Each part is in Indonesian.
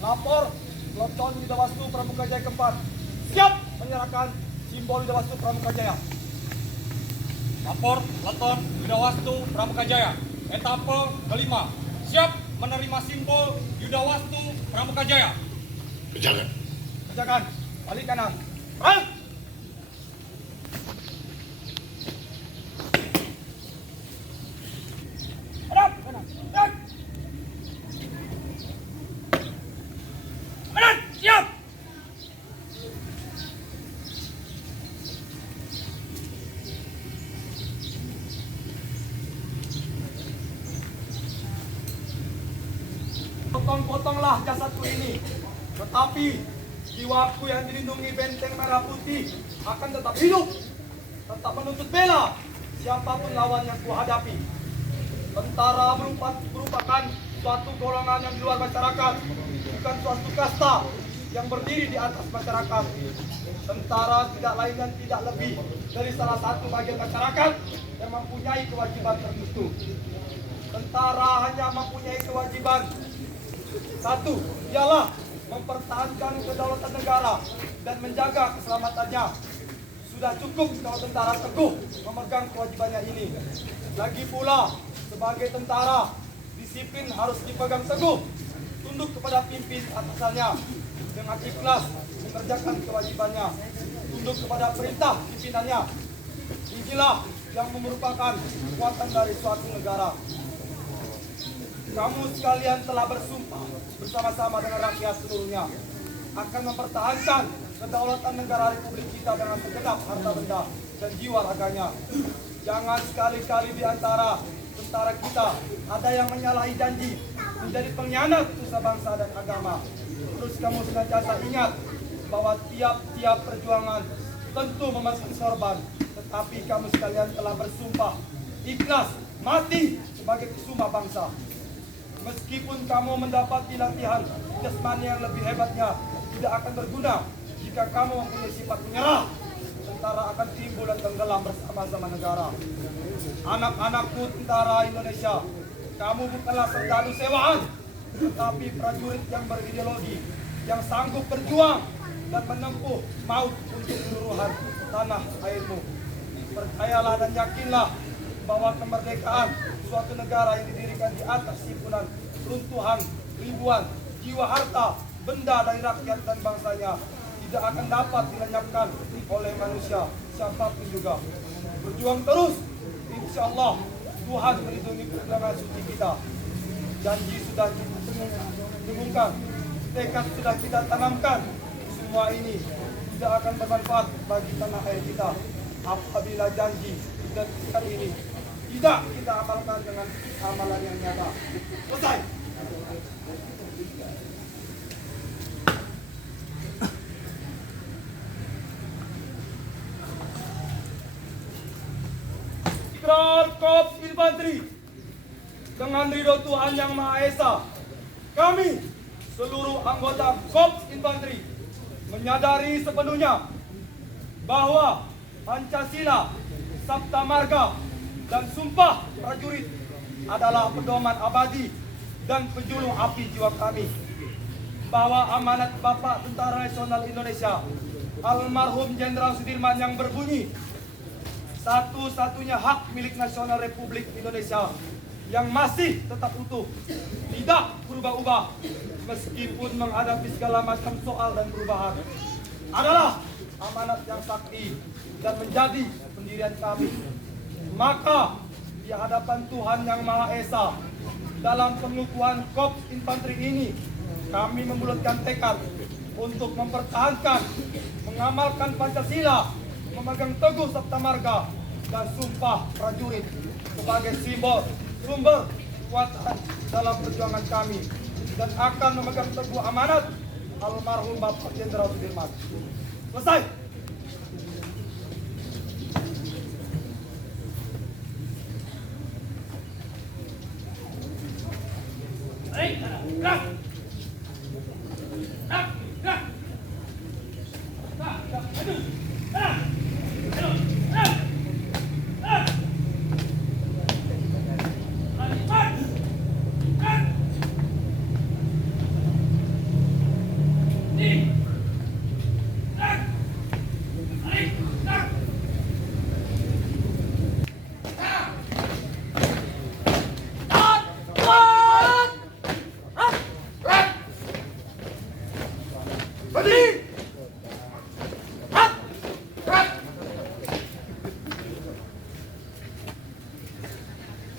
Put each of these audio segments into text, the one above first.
Lapor, Peleton Widawastu Pramuka Jaya keempat siap menyerahkan simbol Widawastu Pramuka Jaya. Lapor, Peleton Widawastu Pramuka Jaya etapa kelima siap menerima simbol Widawastu Pramuka Jaya. Kerjakan, balik kanan. Balik. Hadap, kanan. Dan. Kanan, siap. Potong-potonglah jasadku ini, tetapi jiwaku yang dilindungi benteng merah putih akan tetap hidup, tetap menuntut bela siapapun lawan yang kuhadapi. Tentara merupakan suatu golongan yang di luar masyarakat, bukan suatu kasta yang berdiri di atas masyarakat. Tentara tidak lain dan tidak lebih dari salah satu bagian masyarakat yang mempunyai kewajiban tertentu. Tentara hanya mempunyai kewajiban satu, ialah mempertahankan kedaulatan negara dan menjaga keselamatannya. Sudah cukup kalau tentara teguh memegang kewajibannya ini. Lagi pula, sebagai tentara, disiplin harus dipegang teguh, tunduk kepada pimpin atasannya, dengan ikhlas mengerjakan kewajibannya, tunduk kepada perintah pimpinannya. Inilah yang merupakan kekuatan dari suatu negara. Kamu sekalian telah bersumpah bersama-sama dengan rakyat seluruhnya akan mempertahankan kedaulatan negara Republik kita dengan segenap harta benda dan jiwa raganya. Jangan sekali-kali di antara tentara kita ada yang menyalahi janji, menjadi pengkhianat nusa bangsa dan agama. Terus kamu senantiasa ingat bahwa tiap-tiap perjuangan tentu memakan korban, tetapi kamu sekalian telah bersumpah ikhlas mati sebagai kesuma bangsa. Meskipun kamu mendapati latihan jasmani yang lebih hebatnya, tidak akan berguna jika kamu mempunyai sifat menyerah. Tentara akan timbul dan tenggelam bersama-sama negara. Anak-anakku tentara Indonesia, kamu bukanlah serdadu sewaan, tetapi prajurit yang berideologi, yang sanggup berjuang dan menempuh maut untuk keseluruhan tanah airmu. Percayalah dan yakinlah bahwa kemerdekaan suatu negara yang didirikan di atas himpunan runtuhan ribuan jiwa harta benda dari rakyat dan bangsanya tidak akan dapat dilenyapkan oleh manusia siapapun juga. Berjuang terus, insya Allah Tuhan melindungi perjuangan suci kita. Janji sudah kita dengungkan, tekad sudah kita tanamkan. Semua ini tidak akan bermanfaat bagi tanah air kita apabila janji dan tekad ini tidak kita amalkan dengan amalan yang nyata. Selesai. Ikrar Korps Infanteri dengan ridho Tuhan Yang Maha Esa, kami seluruh anggota Korps Infanteri menyadari sepenuhnya bahwa Pancasila, Sabta Marga, dan sumpah prajurit adalah pedoman abadi dan penjulung api jiwa kami. Bahwa amanat Bapak Tentara Nasional Indonesia, almarhum Jenderal Sudirman yang berbunyi, satu-satunya hak milik nasional Republik Indonesia yang masih tetap utuh, tidak berubah-ubah meskipun menghadapi segala macam soal dan perubahan, adalah amanat yang sakti dan menjadi pendirian kami. Maka di hadapan Tuhan Yang Maha Esa, dalam pengukuhan Korps Infanteri ini, kami membulatkan tekad untuk mempertahankan, mengamalkan Pancasila, memegang teguh Sabta Marga, dan sumpah prajurit sebagai simbol sumber kekuatan dalam perjuangan kami, dan akan memegang teguh amanat almarhum Bapak Jenderal Sudirman. Selesai.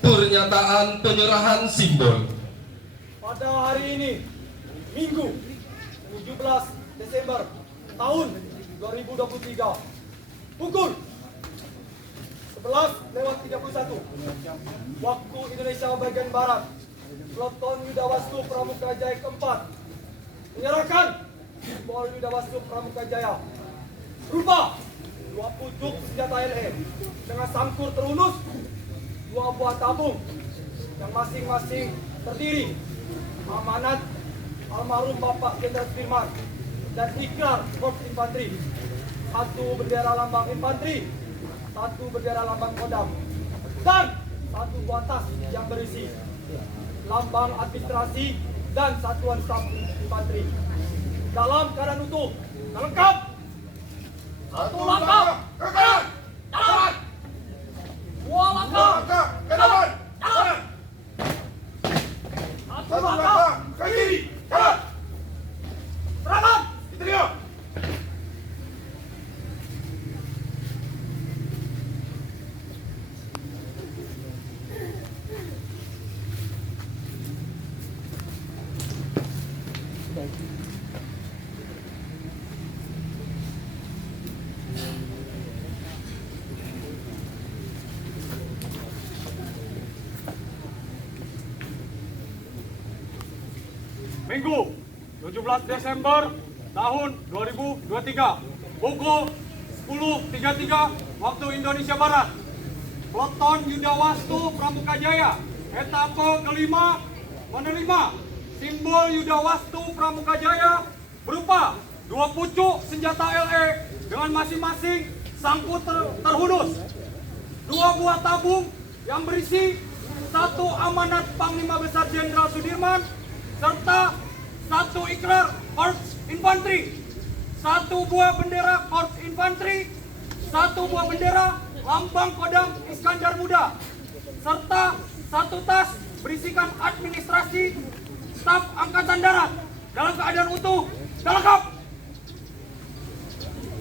Pernyataan penyerahan simbol. Pada hari ini, Minggu 17 Desember tahun 2023, pukul 11:31 waktu Indonesia bagian Barat, Peleton Yudawastu Pramuka Jaya keempat menyerahkan simbol Yudawastu Pramuka Jaya berupa 2 pucuk senjata LE dengan sangkur terunus 2 buah tabung yang masing-masing terdiri amanat almarhum Bapak Jenderal Sudirman dan ikrar Korps Infanteri, 1 bendera lambang infanteri, 1 bendera lambang Kodam, dan 1 buah tas yang berisi lambang administrasi dan satuan staf infanteri dalam keadaan utuh dan lengkap. 1 langkah ke kanan, jalan. 2 langkah ke depan, jalan. 1 langkah ke kiri, jalan. Serangan, diterima. Minggu 17 Desember tahun 2023 pukul 10.33 waktu Indonesia Barat, Peleton Yudawastu Pramuka Jaya etape kelima menerima simbol Yudawastu Pramuka Jaya berupa 2 pucuk senjata LE dengan masing-masing sangkut terhunus, 2 buah tabung yang berisi 1 amanat Panglima Besar Jenderal Sudirman serta 1 ikrar Korps Infanteri, 1 buah bendera Korps Infanteri, 1 buah bendera lambang Kodam Iskandar Muda, serta 1 tas berisikan administrasi staf Angkatan Darat dalam keadaan utuh dan lengkap.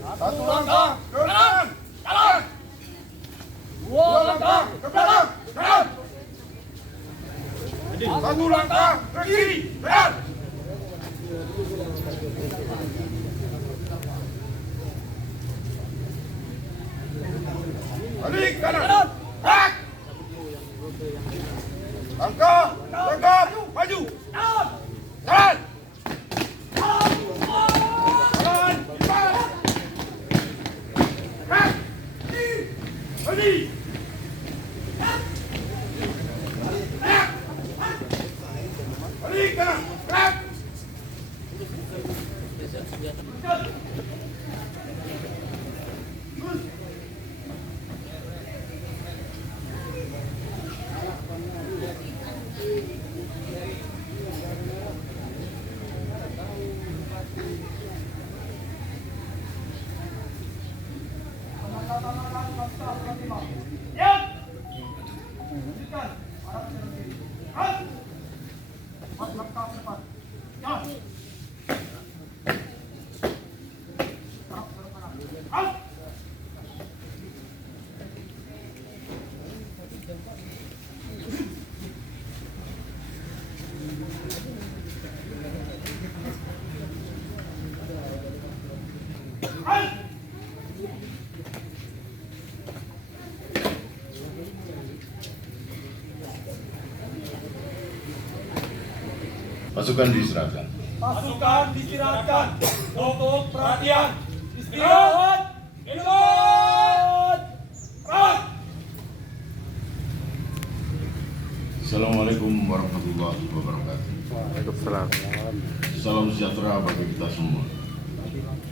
1 langkah ke kanan, jalan. 2 langkah ke belakang, jalan. 1 langkah ke kiri, jalan. Balik kanan, gerak. Langkah, tegap, maju. Jalan. Jalan. Jalan, cepat. Gerak. Maju. Balik kanan, gerak. Siap. Lanjutkan. Arah ke kiri. Halt. 4 langkah ke depan. Jalan. Arah ke kanan. Halt. Halt. Pasukan diserahkan. Pasukan diistirahatkan untuk perhatian. Istirahat. Istirahat. Rat. Assalamualaikum warahmatullahi wabarakatuh. Salam sejahtera bagi kita semua.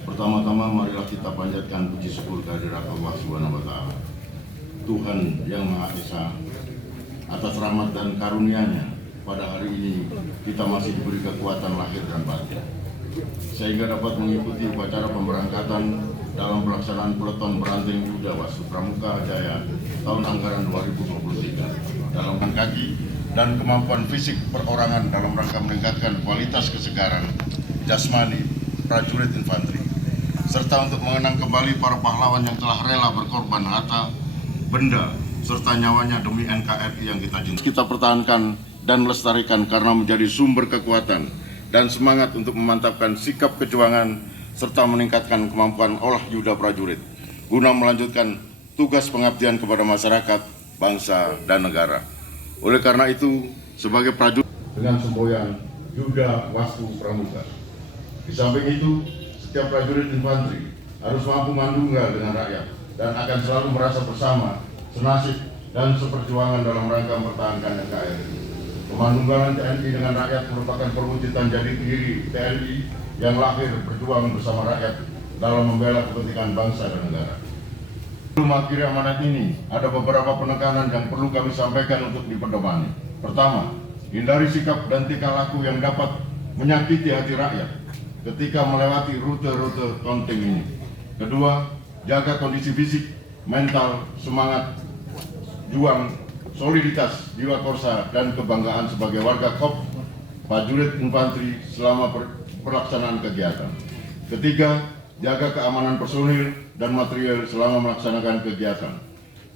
Pertama-tama marilah kita panjatkan puji syukur kehadirat Allah Subhanahu wa taala. Tuhan yang Maha Esa, atas rahmat dan karunia-Nya pada hari ini kita masih diberi kekuatan lahir dan batin sehingga dapat mengikuti upacara pemberangkatan dalam pelaksanaan Peleton Beranteng Yudawastu Pramuka Jaya tahun anggaran 2023 dalam kaki dan kemampuan fisik perorangan dalam rangka meningkatkan kualitas kesegaran jasmani, prajurit infanteri, serta untuk mengenang kembali para pahlawan yang telah rela berkorban harta, benda, serta nyawanya demi NKRI yang kita cintai. Kita pertahankan dan lestarikan karena menjadi sumber kekuatan dan semangat untuk memantapkan sikap kejuangan serta meningkatkan kemampuan olah yuda prajurit guna melanjutkan tugas pengabdian kepada masyarakat, bangsa, dan negara. Oleh karena itu, sebagai prajurit dengan semboyan Yuda Wastu Pramuka. Di samping itu, setiap prajurit infanteri harus mampu mandunggal dengan rakyat dan akan selalu merasa bersama, senasib, dan seperjuangan dalam rangka mempertahankan NKRI. Pemandunggalan TNI dengan rakyat merupakan perwujudan jati diri TNI yang lahir berjuang bersama rakyat dalam membela kepentingan bangsa dan negara. Sebelum akhiri amanat ini, ada beberapa penekanan yang perlu kami sampaikan untuk dipedomani. Pertama, hindari sikap dan tingkah laku yang dapat menyakiti hati rakyat ketika melewati rute-rute konting ini. Kedua, jaga kondisi fisik, mental, semangat, juang, soliditas, jiwa korsa, dan kebanggaan sebagai warga KOP prajurit infanteri selama pelaksanaan kegiatan. Ketiga, jaga keamanan personil dan material selama melaksanakan kegiatan.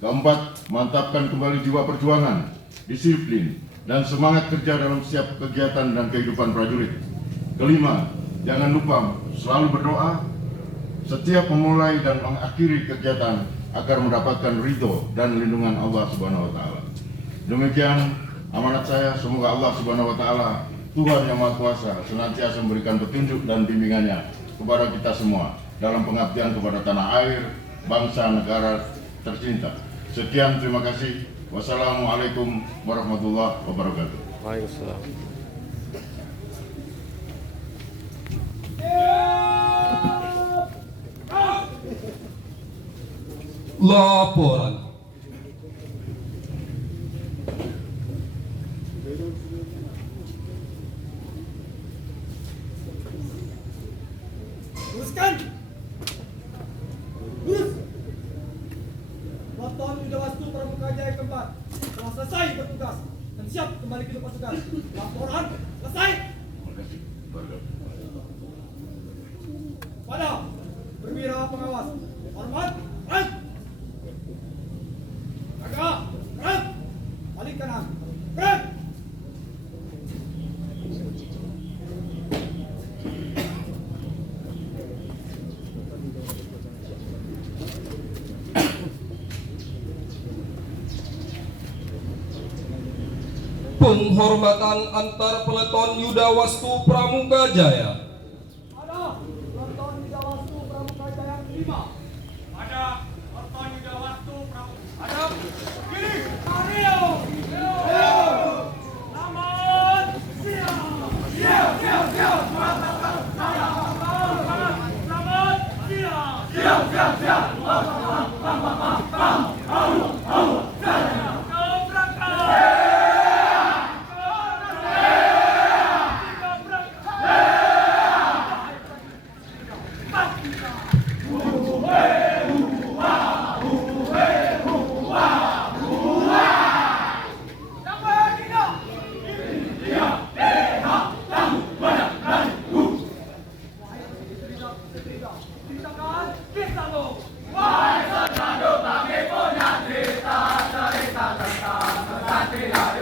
Keempat, mantapkan kembali jiwa perjuangan, disiplin, dan semangat kerja dalam setiap kegiatan dan kehidupan prajurit. Kelima, jangan lupa selalu berdoa setiap memulai dan mengakhiri kegiatan agar mendapatkan ridho dan lindungan Allah Subhanahu wa Ta'ala. Demikian amanat saya, semoga Allah Subhanahu wa Ta'ala, Tuhan yang Maha Kuasa, senantiasa memberikan petunjuk dan bimbingannya kepada kita semua dalam pengabdian kepada tanah air, bangsa, negara tercinta. Sekian, terima kasih. Wassalamualaikum warahmatullahi wabarakatuh. Waalaikumsalam. Laporan. Teruskan. Lurus. Peleton Yuda Wastu Pramuka Jaya keempat telah selesai bertugas dan siap kembali ke pasukan. Laporan selesai. Pada perwira pengawas, hormat, rank. Jaga, rank. Balik kanan, rank. Penghormatan antar peleton Yuda Wastu Pramuka Jaya. Ada peleton Yuda Wastu Pramuka Jaya kelima. Ada peleton Yuda Wastu Pramuka. Ada kiri. Mario. Selamat siang. Siap, siap, siap. Selamat siang. Siap, siap, siap. Wahai senandung kami punya cerita tentang sesat.